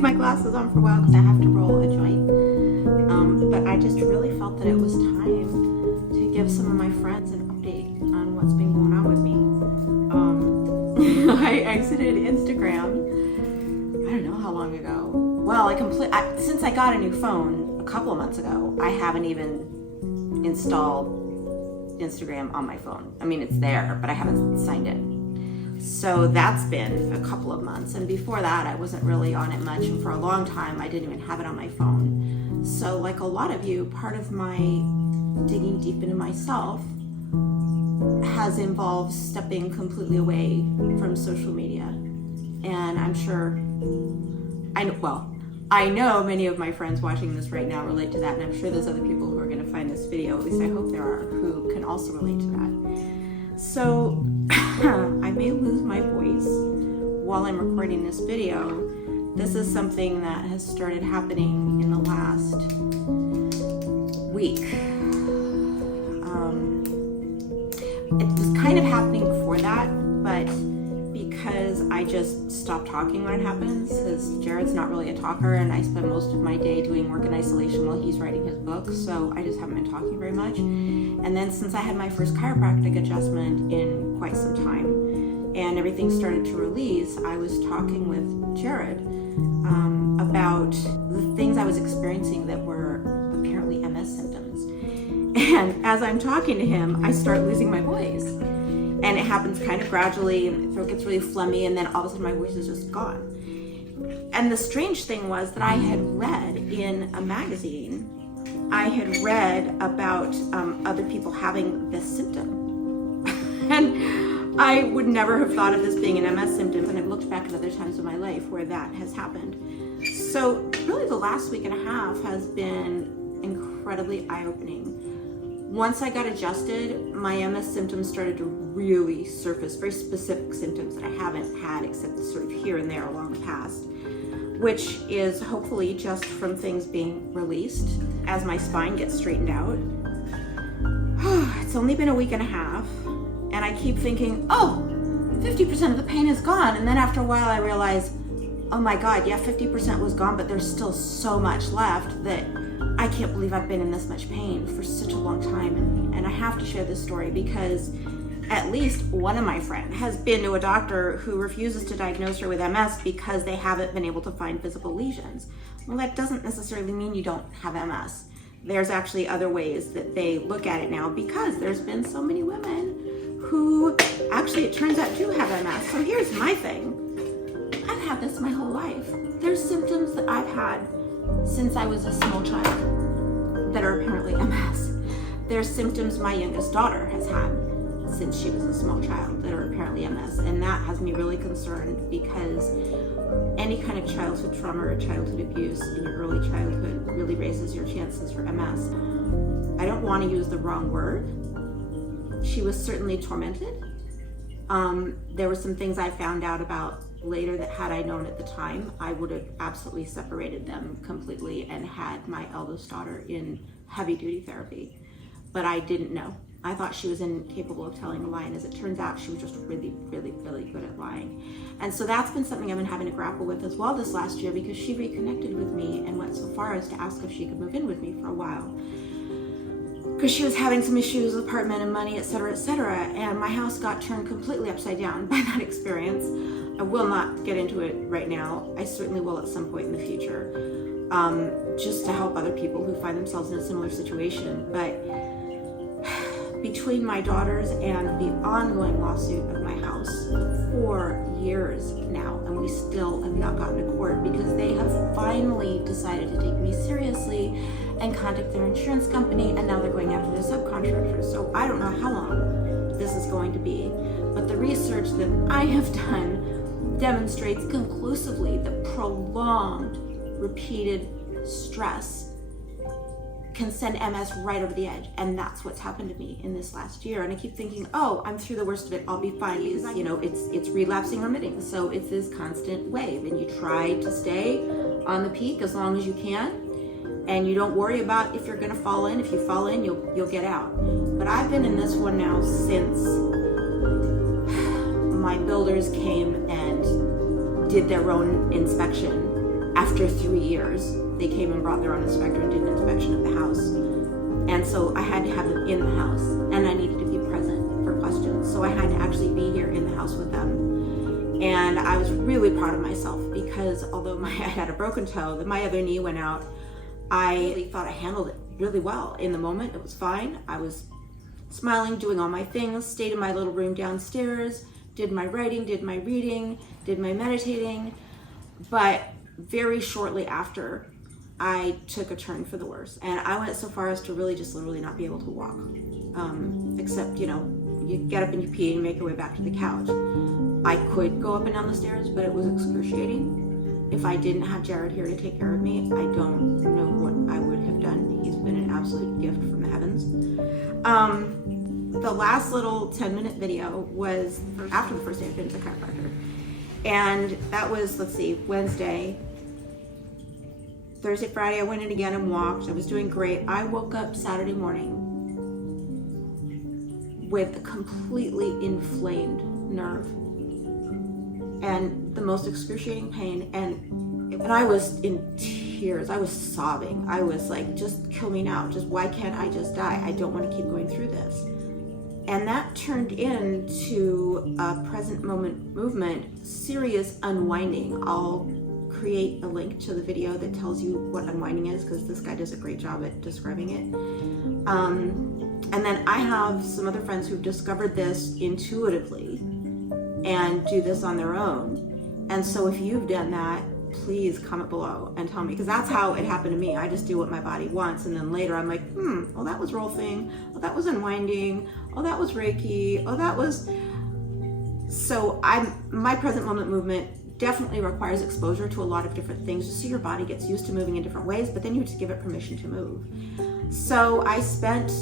leave my glasses on for a while because I have to roll a joint. But I just really felt that it was time to give some of my friends an update on what's been going on with me. I exited Instagram, I don't know how long ago. Well, since I got a new phone a couple of months ago, I haven't even installed Instagram on my phone. I mean, it's there, but I haven't signed in. So that's been a couple of months. And before that, I wasn't really on it much. And for a long time, I didn't even have it on my phone. So like a lot of you, part of my digging deep into myself has involved stepping completely away from social media. And I'm sure, I know many of my friends watching this right now relate to that, and I'm sure there's other people who are going to find this video, at least I hope there are, who can also relate to that. So I may lose my voice while I'm recording this video. This is something that has started happening in the last week. It was kind of happening before that, but because I just stopped talking when it happens, because Jared's not really a talker and I spend most of my day doing work in isolation while he's writing his book, so I just haven't been talking very much. And then since I had my first chiropractic adjustment in quite some time and everything started to release, I was talking with Jared about the things I was experiencing that were apparently MS symptoms. And as I'm talking to him, I start losing my voice. And it happens kind of gradually, and the throat gets really phlegmy, and then all of a sudden my voice is just gone. And the strange thing was that I had read in a magazine, I had read about other people having this symptom. And I would never have thought of this being an MS symptom, and I've looked back at other times in my life where that has happened. So really the last week and a half has been incredibly eye-opening. Once I got adjusted, my MS symptoms started to really surface, very specific symptoms that I haven't had except sort of here and there along the past, which is hopefully just from things being released as my spine gets straightened out. It's only been a week and a half, and I keep thinking, 50% of the pain is gone. And then after a while I realize, oh my God, yeah, 50% was gone, but there's still so much left that I can't believe I've been in this much pain for such a long time. And I have to share this story because at least one of my friends has been to a doctor who refuses to diagnose her with MS because they haven't been able to find visible lesions. Well, that doesn't necessarily mean you don't have MS. There's actually other ways that they look at it now because there's been so many women who actually, it turns out, do have MS. So here's my thing. I've had this my whole life. There's symptoms that I've had since I was a small child that are apparently MS. There's symptoms my youngest daughter has had since she was a small child that are apparently MS, and that has me really concerned because any kind of childhood trauma or childhood abuse in your early childhood really raises your chances for MS. I don't want to use the wrong word. She was certainly tormented. There were some things I found out about later that had I known at the time, I would have absolutely separated them completely and had my eldest daughter in heavy duty therapy. But I didn't know. I thought she was incapable of telling a lie, and as it turns out, she was just really, really, really good at lying. And so that's been something I've been having to grapple with as well this last year because she reconnected with me and went so far as to ask if she could move in with me for a while. Because she was having some issues with apartment and money, et cetera, and my house got turned completely upside down by that experience. I will not get into it right now. I certainly will at some point in the future, just to help other people who find themselves in a similar situation. But between my daughters and the ongoing lawsuit of my house for years now, and we still have not gotten to court because they have finally decided to take me seriously and contact their insurance company, and now they're going after their subcontractors. So I don't know how long this is going to be, but the research that I have done demonstrates conclusively that prolonged, repeated stress can send MS right over the edge, and that's what's happened to me in this last year. And I keep thinking, I'm through the worst of it, I'll be fine, because it's relapsing, remitting, so it's this constant wave, and you try to stay on the peak as long as you can, and you don't worry about if you're gonna fall in. If you fall in, you'll get out. But I've been in this one now since my builders came and did their own inspection after 3 years, they came and brought their own inspector and did an inspection of the house. And so I had to have them in the house, and I needed to be present for questions. So I had to actually be here in the house with them. And I was really proud of myself because although I had a broken toe, that my other knee went out, I really thought I handled it really well. In the moment, it was fine. I was smiling, doing all my things, stayed in my little room downstairs, did my writing, did my reading, did my meditating. But very shortly after, I took a turn for the worse. And I went so far as to really just literally not be able to walk. Except, you know, you get up and you pee and make your way back to the couch. I could go up and down the stairs, but it was excruciating. If I didn't have Jared here to take care of me, I don't know what I would have done. He's been an absolute gift from the heavens. The last little 10-minute video was after the first day I'd been to the chiropractor. And that was, let's see, Wednesday. Thursday, Friday, I went in again and walked. I was doing great. I woke up Saturday morning with a completely inflamed nerve and the most excruciating pain. And I was in tears. I was sobbing. I was like, just kill me now. Just, why can't I just die? I don't want to keep going through this. And that turned into a present moment movement, serious unwinding. I'll create a link to the video that tells you what unwinding is because this guy does a great job at describing it. And then I have some other friends who've discovered this intuitively and do this on their own. And so if you've done that, please comment below and tell me, because that's how it happened to me. I just do what my body wants, and then later I'm like, oh, that was rolfing, oh, that was unwinding, oh, that was Reiki, oh, that was... So my present moment movement definitely requires exposure to a lot of different things, just so your body gets used to moving in different ways, but then you have to give it permission to move. So I spent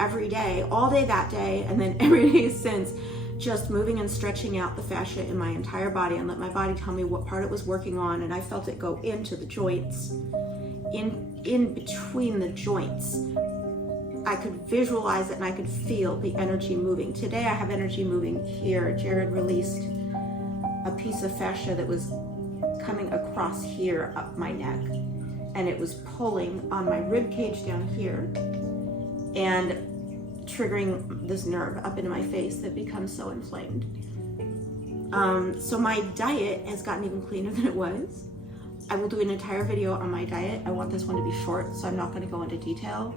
every day, all day that day, and then every day since, just moving and stretching out the fascia in my entire body and let my body tell me what part it was working on. And I felt it go into the joints, in between the joints. I could visualize it and I could feel the energy moving. Today I have energy moving here. Jared released a piece of fascia that was coming across here up my neck, and it was pulling on my rib cage down here and triggering this nerve up into my face that becomes so inflamed. So my diet has gotten even cleaner than it was. I will do an entire video on my diet. I want this one to be short, so I'm not going to go into detail.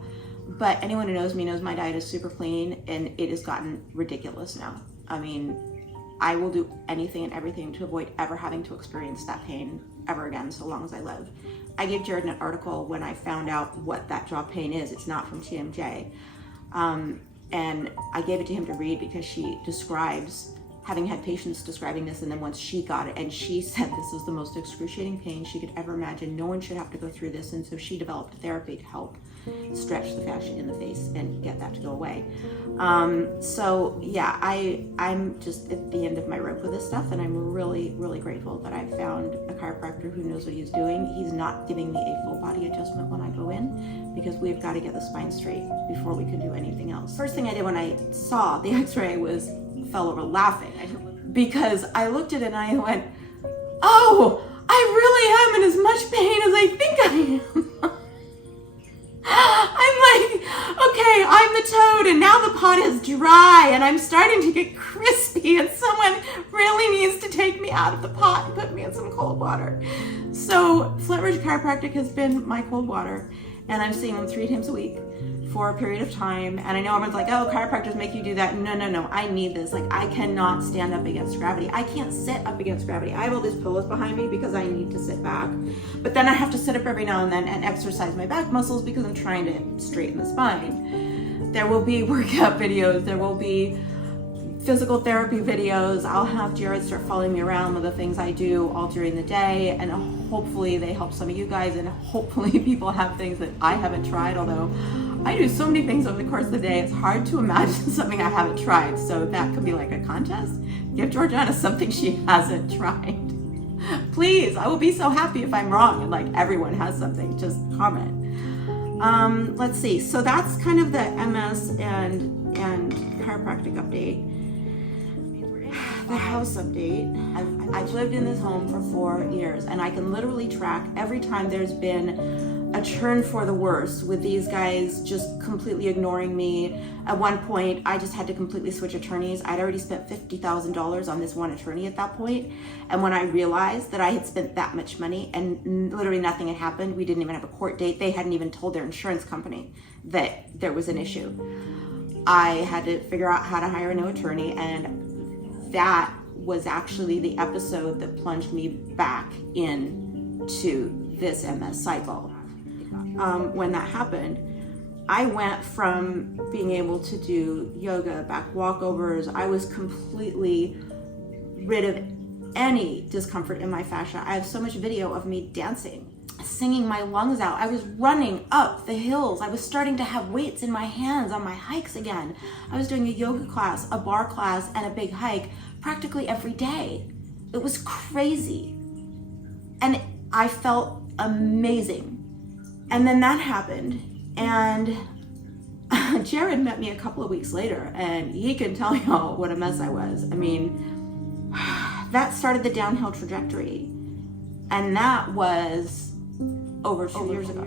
But anyone who knows me knows my diet is super clean, and it has gotten ridiculous now. I mean, I will do anything and everything to avoid ever having to experience that pain ever again, so long as I live. I gave Jared an article when I found out what that jaw pain is. It's not from TMJ. And I gave it to him to read because she describes having had patients describing this, and then once she got it, and she said this was the most excruciating pain she could ever imagine. No one should have to go through this, and so she developed therapy to help stretch the fascia in the face and get that to go away. So yeah, I'm just at the end of my rope with this stuff, and I'm really, really grateful that I found a chiropractor who knows what he's doing. He's not giving me a full body adjustment when I go in, because we've got to get the spine straight before we can do anything else. First thing I did when I saw the x-ray was fell over laughing, because I looked at it and I went, oh, I really am in as much pain as I think I am. I'm like, okay, I'm the toad and now the pot is dry and I'm starting to get crispy, and someone really needs to take me out of the pot and put me in some cold water. So Flint Ridge Chiropractic has been my cold water, and I'm seeing them 3 times a week for a period of time. And I know everyone's like, oh, chiropractors make you do that. No, I need this. Like, I cannot stand up against gravity. I can't sit up against gravity. I have all these pillows behind me because I need to sit back. But then I have to sit up every now and then and exercise my back muscles because I'm trying to straighten the spine. There will be workout videos. There will be physical therapy videos. I'll have Jared start following me around with the things I do all during the day, and hopefully they help some of you guys, and hopefully people have things that I haven't tried, although I do so many things over the course of the day, it's hard to imagine something I haven't tried. So that could be like a contest. Give Georgiana something she hasn't tried. Please, I will be so happy if I'm wrong and like everyone has something, just comment. Let's see, so that's kind of the MS and chiropractic update. The house update. I've lived in this home for 4 years, and I can literally track every time there's been a turn for the worse with these guys just completely ignoring me. At one point, I just had to completely switch attorneys. I'd already spent $50,000 on this one attorney at that point. And when I realized that I had spent that much money and literally nothing had happened, we didn't even have a court date. They hadn't even told their insurance company that there was an issue. I had to figure out how to hire a new attorney, and that was actually the episode that plunged me back into this MS cycle. When that happened, I went from being able to do yoga, back walkovers. I was completely rid of any discomfort in my fascia. I have so much video of me dancing, singing my lungs out. I was running up the hills. I was starting to have weights in my hands on my hikes again. I was doing a yoga class, a bar class, and a big hike practically every day. It was crazy. And I felt amazing. And then that happened, and Jared met me a couple of weeks later, and he can tell y'all what a mess I was. I mean, that started the downhill trajectory, and that was over 2 years ago.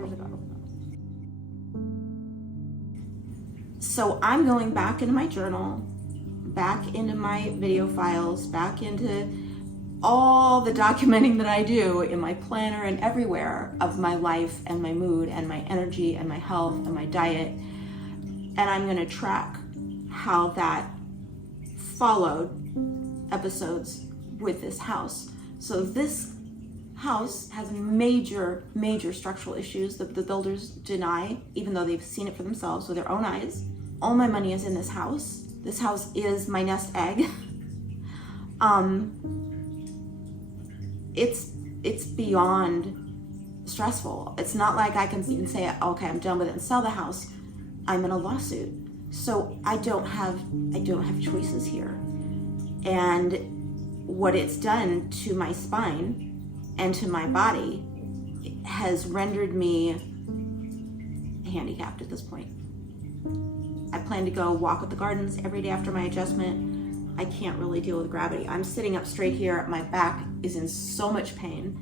So I'm going back into my journal, back into my video files, back into all the documenting that I do in my planner and everywhere of my life and my mood and my energy and my health and my diet. And I'm going to track how that followed episodes with this house. So this house has major structural issues that the builders deny, even though they've seen it for themselves with their own eyes. All my money is in this house. This house is my nest egg. It's beyond stressful. It's not like I can even say, okay, I'm done with it and sell the house. I'm in a lawsuit. So I don't have choices here. And what it's done to my spine and to my body has rendered me handicapped at this point. I plan to go walk at the gardens every day after my adjustment. I can't really deal with gravity. I'm sitting up straight here. My back is in so much pain.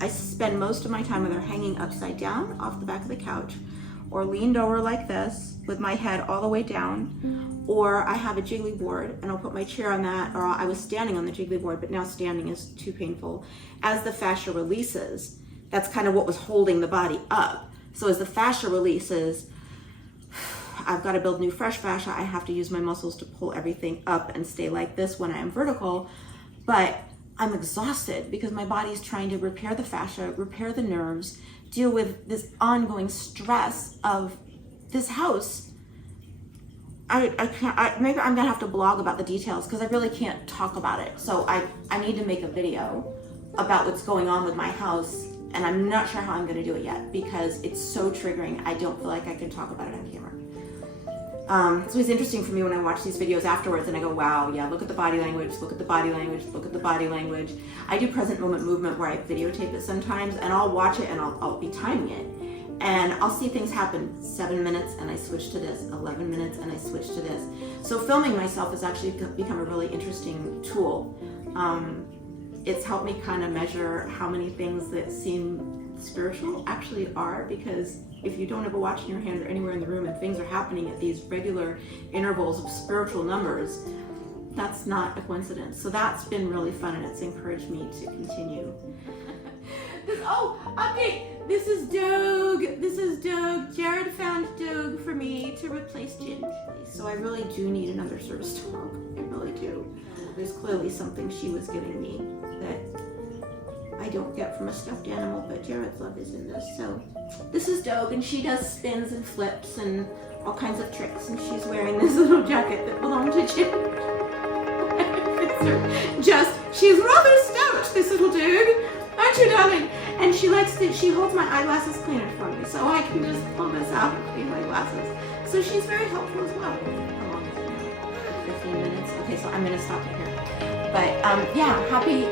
I spend most of my time either hanging upside down off the back of the couch or leaned over like this with my head all the way down, or I have a jiggly board and I'll put my chair on that, or I was standing on the jiggly board, but now standing is too painful. As the fascia releases, that's kind of what was holding the body up. So as the fascia releases, I've got to build new fresh fascia. I have to use my muscles to pull everything up and stay like this when I am vertical. But I'm exhausted because my body's trying to repair the fascia, repair the nerves, deal with this ongoing stress of this house. Maybe I'm gonna have to blog about the details because I really can't talk about it. So I need to make a video about what's going on with my house, and I'm not sure how I'm gonna do it yet because it's so triggering. I don't feel like I can talk about it on camera. So it's interesting for me when I watch these videos afterwards and I go, wow, yeah, look at the body language, look at the body language, look at the body language. I do present moment movement where I videotape it sometimes, and I'll watch it and I'll be timing it. And I'll see things happen 7 minutes and I switch to this, 11 minutes and I switch to this. So filming myself has actually become a really interesting tool. It's helped me kind of measure how many things that seem spiritual actually are, because if you don't have a watch in your hand or anywhere in the room and things are happening at these regular intervals of spiritual numbers, that's not a coincidence. So that's been really fun, and it's encouraged me to continue. Update! This is Doug. Jared found Doug for me to replace Ginge. So I really do need another service dog. I really do. There's clearly something she was giving me that I don't get from a stuffed animal, but Jared's love is in this. So this is Doug, and she does spins and flips and all kinds of tricks, and she's wearing this little jacket that belonged to Jim. She's rather stout, this little Doug, aren't you, darling? And she holds my eyeglasses cleaner for me, so I can just pull this out and clean my glasses. So she's very helpful as well. How long is it now? 15 minutes? Okay, so I'm gonna stop it here. But yeah, happy